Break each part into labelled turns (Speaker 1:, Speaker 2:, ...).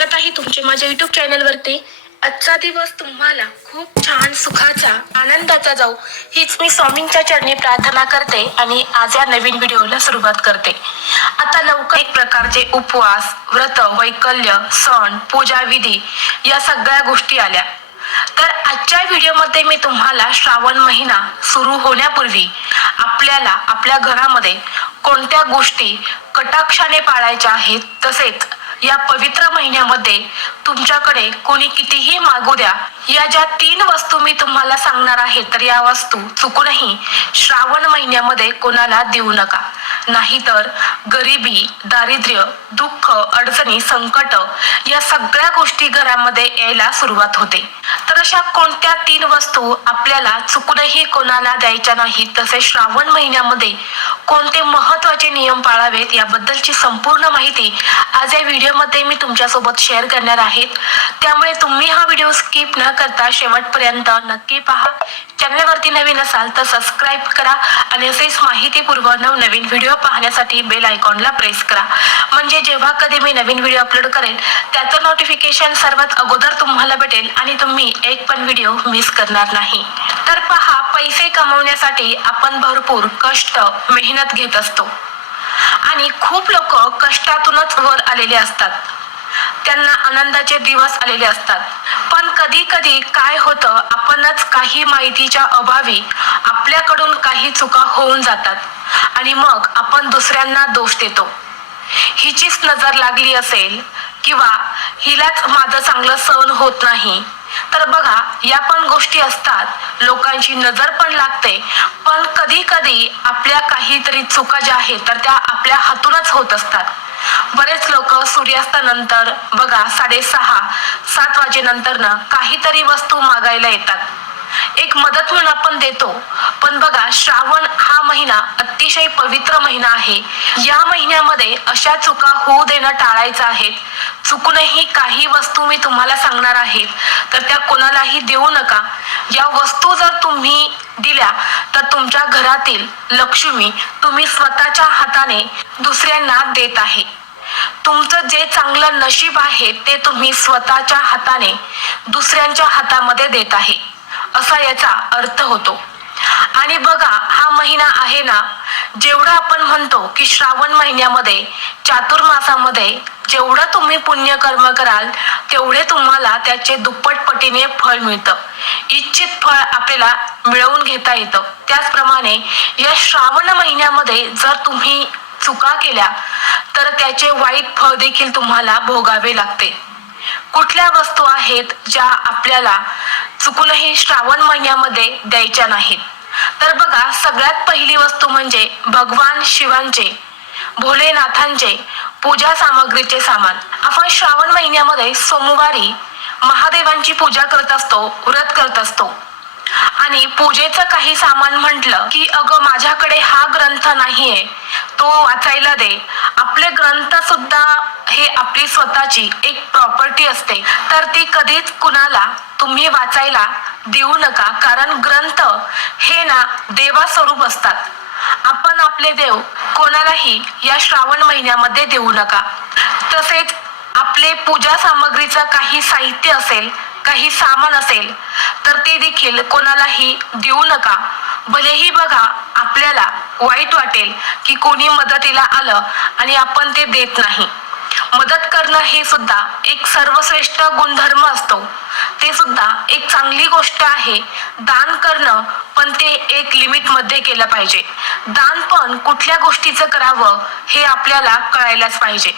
Speaker 1: स्वागत आहे तुमचे माझ्या युट्यूब वरती आजचा दिवस तुम्हाला खूप छान सुखाचा आनंदाचा जाऊ हीच मी स्वामींच्या चरणी प्रार्थना करते आणि आज या नवीन व्हिडिओला सुरुवात करते आता लवकर एक प्रकारचे उपवास व्रत वैकल्य सण पूजा विधी या सगळ्या गोष्टी आल्या तर आजच्या व्हिडिओ मध्ये मी तुम्हाला श्रावण महिना सुरू होण्यापूर्वी आपल्याला आपल्या घरामध्ये कोणत्या गोष्टी कटाक्षाने पाळायच्या आहेत तसेच या पवित्र महिन्यामध्ये तुमच्याकडे कोणी कितीही मागू द्या या ज्या तीन वस्तू मी तुम्हाला सांगणार आहे तर या वस्तू चुकूनही श्रावण महिन्यामध्ये कोणाला देऊ नका नाही तर गरिबी दारिद्र्य दुःख अडचणी संकट या सगळ्या गोष्टी घरामध्ये यायला सुरुवात होते तर अशा कोणत्या तीन वस्तू आपल्याला चुकूनही कोणाला द्यायच्या नाही तसे श्रावण महिन्यामध्ये कोणते महत्वाचे नियम पाळावेत याबद्दलची संपूर्ण माहिती आज या व्हिडिओमध्ये मी तुमच्यासोबत शेअर करणार आहे त्यामुळे तुम्ही हा व्हिडिओ स्किप न करता शेवटपर्यंत नक्की पहा चॅनलवरती नवीन असाल तर सबस्क्राईब करा आणि असेच माहितीपूर्व नवनवीन व्हिडिओ पाहण्यासाठी बेल आयकॉनला प्रेस करा म्हणजे जेव्हा कधी मी नवीन व्हिडिओ अपलोड करेल त्याचं नोटिफिकेशन सर्वात अगोदर तुम्हाला भेटेल आणि तुम्ही एक पण व्हिडिओ मिस करणार नाही तर पहा पैसे कमवण्यासाठी आपण भरपूर कष्ट मेहनत घेत असतो आणि खूप लोक कष्टातूनच वर आलेले असतात त्यांना आनंदाचे दिवस आलेले असतात पण कधी कधी काय होतं आपणच काही माहितीच्या अभावी आपल्याकडून काही चुका होऊन जातात आणि मग आपण दुसऱ्यांना दोष देतो हिचीच नजर लागली असेल किंवा हिलाच माझं चांगलं सहन होत नाही तर बघा या पण गोष्टी असतात लोकांची नजर पण लागते पण कधी कधी आपल्या काहीतरी चुका ज्या आहेत तर त्या आपल्या हातूनच होत असतात बरेच लोक सूर्यास्तानंतर बघा साडेसहा सात वाजेनंतर ना काहीतरी वस्तू मागायला येतात एक मदत म्हणून आपण देतो पण बघा श्रावण हा महिना अतिशय पवित्र महिना आहे या महिन्यामध्ये अशा चुका होऊ देणं टाळायचं आहेत चुकूनही काही वस्तू मी तुम्हाला सांगणार आहे तर त्या कोणालाही देऊ नका या वस्तू जर तुम्ही दिल्या तर तुमच्या घरातील लक्ष्मी तुम्ही स्वतःच्या हाताने दुसऱ्यांना देत आहे तुमचं जे चांगलं नशीब आहे ते तुम्ही स्वतःच्या हाताने दुसऱ्यांच्या हातामध्ये देत आहे असा याचा अर्थ होतो आणि बघा हा महिना आहे ना जेवढा आपण म्हणतो की श्रावण महिन्यामध्ये चातुर्मासामध्ये जेवढं तुम्ही पुण्य कर्म कराल तेवढे तुम्हाला त्याचे दुप्पट पटीने फळ मिळतं इच्छित फळ आपल्याला मिळवून घेता येतं त्याचप्रमाणे या श्रावण महिन्यामध्ये जर तुम्ही चुका केल्या तर त्याचे वाईट फळ देखील तुम्हाला भोगावे लागते कुठल्या वस्तू आहेत ज्या आपल्याला चुकूनही श्रावण महिन्यामध्ये द्यायच्या नाहीत तर बघा सगळ्यात पहिली वस्तू म्हणजे भगवान शिवांचे भोलेनाथांचे पूजा सामग्रीचे सामान आपण श्रावण महिन्यामध्ये सोमवारी महादेवांची पूजा करत असतो व्रत करत असतो आणि पूजेचं काही सामान म्हटलं की अगं माझ्याकडे हा ग्रंथ नाहीये तो वाचायला दे आपले ग्रंथ सुद्धा हे आपली स्वतःची एक प्रॉपर्टी असते तर ती कधीच कुणाला तुम्ही वाचायला देऊ नका कारण ग्रंथ हे ना स्वरूप असतात आपण आपले देव कोणालाही या श्रावण महिन्यामध्ये देऊ नका तसेच आपले पूजा सामग्रीचं काही साहित्य असेल काही सामान असेल तर ते देखील कोणालाही देऊ नका भलेही बघा आपल्याला वाईट वाटेल की कोणी मदतीला आलं आणि आपण ते देत नाही मदत करणं हे सुद्धा एक सर्वश्रेष्ठ गुणधर्म असतो ते सुद्धा एक चांगली गोष्ट आहे दान करणं पण ते एक लिमिट मध्ये केलं पाहिजे दान पण कुठल्या गोष्टीचं करावं हे आपल्याला कळायलाच पाहिजे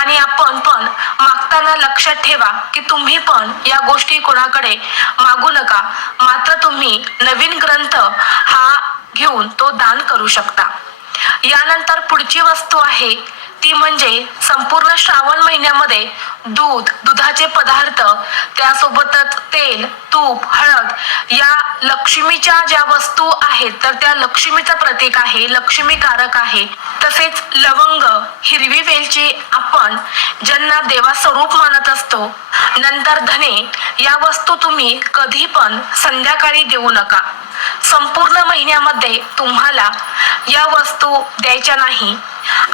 Speaker 1: आणि आपण पण मागताना लक्षात ठेवा की तुम्ही पण या गोष्टी कोणाकडे मागू नका मात्र तुम्ही नवीन ग्रंथ हा घेऊन तो दान करू शकता यानंतर पुढची वस्तू आहे ती म्हणजे संपूर्ण श्रावण महिन्यामध्ये दूध दुधाचे पदार्थ त्यासोबतच तेल तूप हळद या लक्ष्मीच्या ज्या वस्तू आहेत तर त्या लक्ष्मीचं प्रतीक आहे कारक आहे तसेच लवंग हिरवी वेलची आपण ज्यांना देवा स्वरूप मानत असतो नंतर धने या वस्तू तुम्ही कधी पण संध्याकाळी देऊ नका संपूर्ण महिन्यामध्ये तुम्हाला या वस्तू द्यायच्या नाही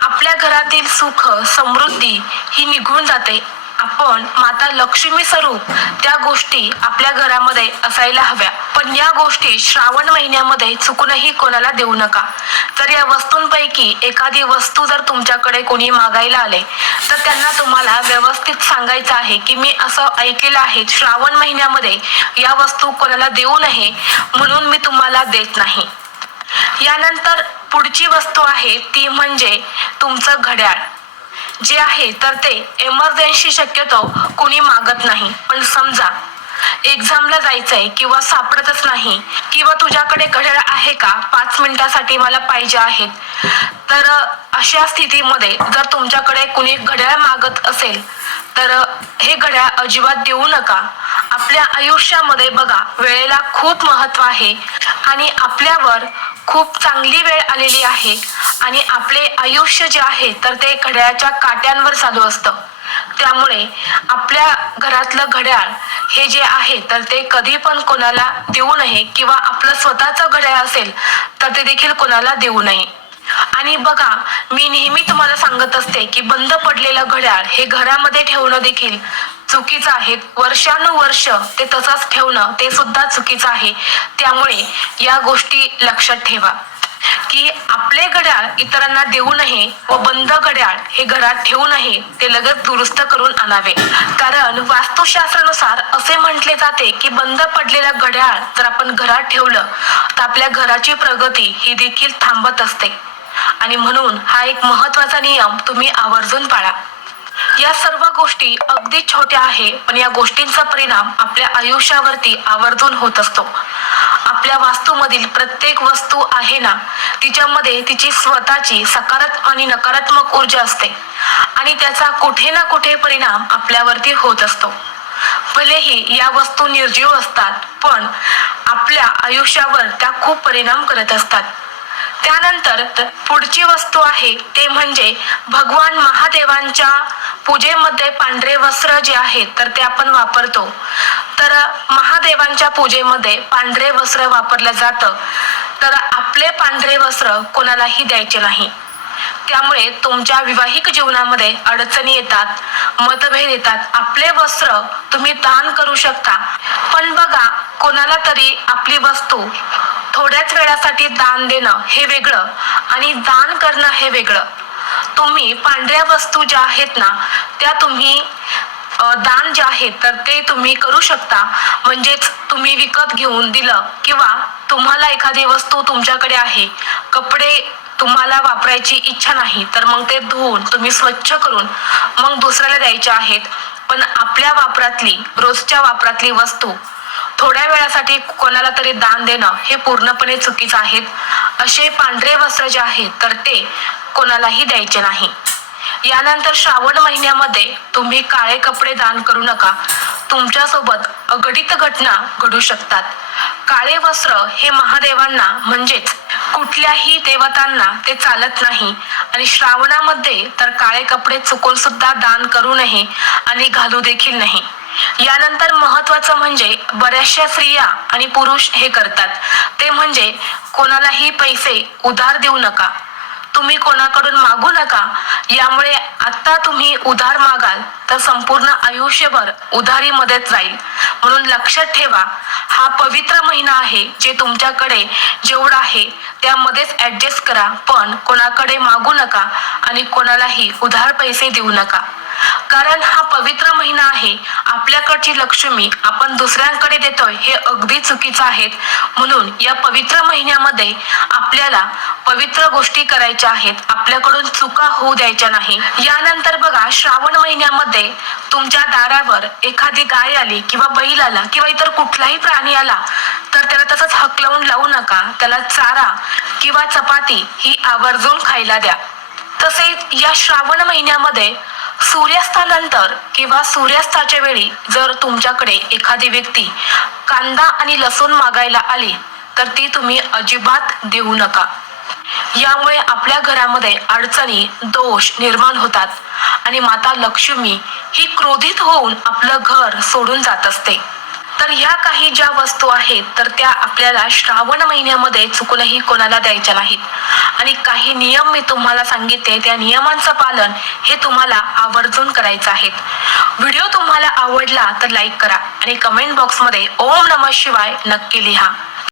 Speaker 1: आपल्या घरातील सुख समृद्धी ही निघून जाते आपण माता लक्ष्मी स्वरूप त्या गोष्टी आपल्या घरामध्ये असायला हव्या पण या गोष्टी श्रावण महिन्यामध्ये चुकूनही कोणाला देऊ नका तर या वस्तूंपैकी एखादी वस्तू जर तुमच्याकडे कोणी मागायला आले तर त्यांना तुम्हाला व्यवस्थित सांगायचं आहे की मी असं ऐकलेलं आहे श्रावण महिन्यामध्ये या वस्तू कोणाला देऊ नये म्हणून मी तुम्हाला देत नाही यानंतर पुढची वस्तू आहे ती म्हणजे तुमचं घड्याळ जे आहे तर ते एमर्जन्सी शक्यतो कोणी मागत नाही पण समजा एक्झामला जायचंय किंवा सापडतच नाही किंवा तुझ्याकडे घड्याळ आहे का पाच मिनिटासाठी मला पाहिजे आहेत तर अशा स्थितीमध्ये जर तुमच्याकडे कुणी घड्याळ मागत असेल तर हे घड्याळ अजिबात देऊ नका आपल्या आयुष्यामध्ये बघा वेळेला खूप महत्व आहे आणि आपल्यावर खूप चांगली वेळ आलेली आहे आणि आपले आयुष्य जे आहे तर ते घड्याळाच्या काट्यांवर चालू असतं त्यामुळे आपल्या घरातलं घड्याळ हे जे आहे तर ते कधी पण कोणाला देऊ नये किंवा आपलं स्वतःचं घड्याळ असेल तर ते देखील कोणाला देऊ नये आणि बघा मी नेहमी तुम्हाला सांगत असते की बंद पडलेलं घड्याळ हे घरामध्ये ठेवणं देखील चुकीचं आहे वर्षानुवर्ष ते तसंच ठेवणं ते सुद्धा चुकीचं आहे त्यामुळे या गोष्टी लक्षात ठेवा की आपले घड्याळ इतरांना देऊ नये व बंद घड्याळ हे घरात ठेवू नये ते लगेच दुरुस्त करून आणावे कारण वास्तुशास्त्रानुसार असे म्हटले जाते की बंद पडलेला घड्याळ जर आपण घरात ठेवलं तर आपल्या घराची प्रगती ही देखील थांबत असते आणि म्हणून हा एक महत्वाचा नियम तुम्ही आवर्जून पाळा या सर्व गोष्टी अगदी छोट्या आहे पण या गोष्टींचा परिणाम आपल्या आयुष्यावरती आवर्जून होत असतो आपल्या वास्तूमधील प्रत्येक वस्तू आहे ना तिच्यामध्ये तिची स्वतःची सकारात्मक आणि नकारात्मक ऊर्जा असते आणि त्याचा कुठे ना कुठे परिणाम आपल्यावरती होत असतो भलेही या वस्तू निर्जीव असतात पण आपल्या आयुष्यावर त्या खूप परिणाम करत असतात त्यानंतर पुढची वस्तू आहे ते म्हणजे भगवान महादेवांच्या पूजेमध्ये पांढरे वस्त्र जे आहेत तर ते आपण वापरतो तर महादेवांच्या पूजेमध्ये पांढरे वस्त्र वापरलं जातं तर आपले पांढरे वस्त्र कोणालाही द्यायचे नाही त्यामुळे तुमच्या विवाहिक जीवनामध्ये अडचणी येतात मतभेद येतात आपले वस्त्र तुम्ही दान करू शकता पण बघा कोणाला तरी आपली वस्तू थोड्याच वेळासाठी दान देणं हे वेगळं आणि दान करणं हे वेगळं तुम्ही पांढऱ्या वस्तू ज्या आहेत ना त्या तुम्ही दान जे आहे तर ते तुम्ही करू शकता म्हणजेच तुम्ही विकत घेऊन दिलं किंवा तुम्हाला एखादी वस्तू तुमच्याकडे आहे कपडे तुम्हाला वापरायची इच्छा नाही तर मग ते धुवून तुम्ही स्वच्छ करून मग दुसऱ्याला द्यायच्या आहेत पण आपल्या वापरातली रोजच्या वापरातली वस्तू थोड्या वेळासाठी कोणाला तरी दान देणं हे पूर्णपणे चुकीचं आहे असे पांढरे वस्त्र जे आहे तर ते कोणालाही द्यायचे नाही यानंतर श्रावण महिन्यामध्ये तुम्ही काळे कपडे दान करू नका तुमच्यासोबत अघटित घटना घडू शकतात काळे वस्त्र हे महादेवांना म्हणजेच कुठल्याही देवतांना ते चालत नाही आणि श्रावणामध्ये तर काळे कपडे चुकून सुद्धा दान करू नये आणि घालू देखील नाही यानंतर महत्वाचं म्हणजे बऱ्याचशा स्त्रिया आणि पुरुष हे करतात ते म्हणजे कोणालाही पैसे उधार देऊ नका तुम्ही कोणाकडून मागू नका यामुळे आता तुम्ही उधार मागाल तर संपूर्ण आयुष्यभर उधारी मदत जाईल म्हणून लक्षात ठेवा हा पवित्र महिना आहे जे तुमच्याकडे जेवढा आहे त्यामध्येच ऍडजस्ट करा पण कोणाकडे मागू नका आणि कोणालाही उधार पैसे देऊ नका कारण हा पवित्र महिना आहे आपल्याकडची लक्ष्मी आपण दुसऱ्यांकडे देतोय हे अगदी चुकीचं आहे म्हणून या पवित्र महिन्यामध्ये आपल्याला पवित्र गोष्टी करायच्या आहेत आपल्याकडून चुका होऊ द्यायच्या नाही यानंतर बघा श्रावण महिन्यामध्ये तुमच्या दारावर एखादी गाय आली किंवा बैल आला किंवा इतर कुठलाही प्राणी आला तर त्याला तसंच हकलवून लावू नका त्याला चारा किंवा चपाती ही आवर्जून खायला द्या तसेच या श्रावण महिन्यामध्ये सूर्यास्तानंतर किंवा सूर्यास्ताच्या वेळी जर तुमच्याकडे एखादी व्यक्ती कांदा आणि लसूण मागायला आली तर ती तुम्ही अजिबात देऊ नका यामुळे आपल्या घरामध्ये अडचणी दोष निर्माण होतात आणि माता लक्ष्मी ही क्रोधित होऊन आपलं घर सोडून जात असते तर या काही ज्या वस्तू आहेत तर त्या आपल्याला श्रावण महिन्यामध्ये चुकूनही कोणाला द्यायच्या नाहीत आणि काही नियम मी तुम्हाला सांगितले त्या नियमांचं पालन हे तुम्हाला आवर्जून करायचं आहे व्हिडिओ तुम्हाला आवडला तर लाईक करा आणि कमेंट बॉक्समध्ये ओम नमः शिवाय नक्की लिहा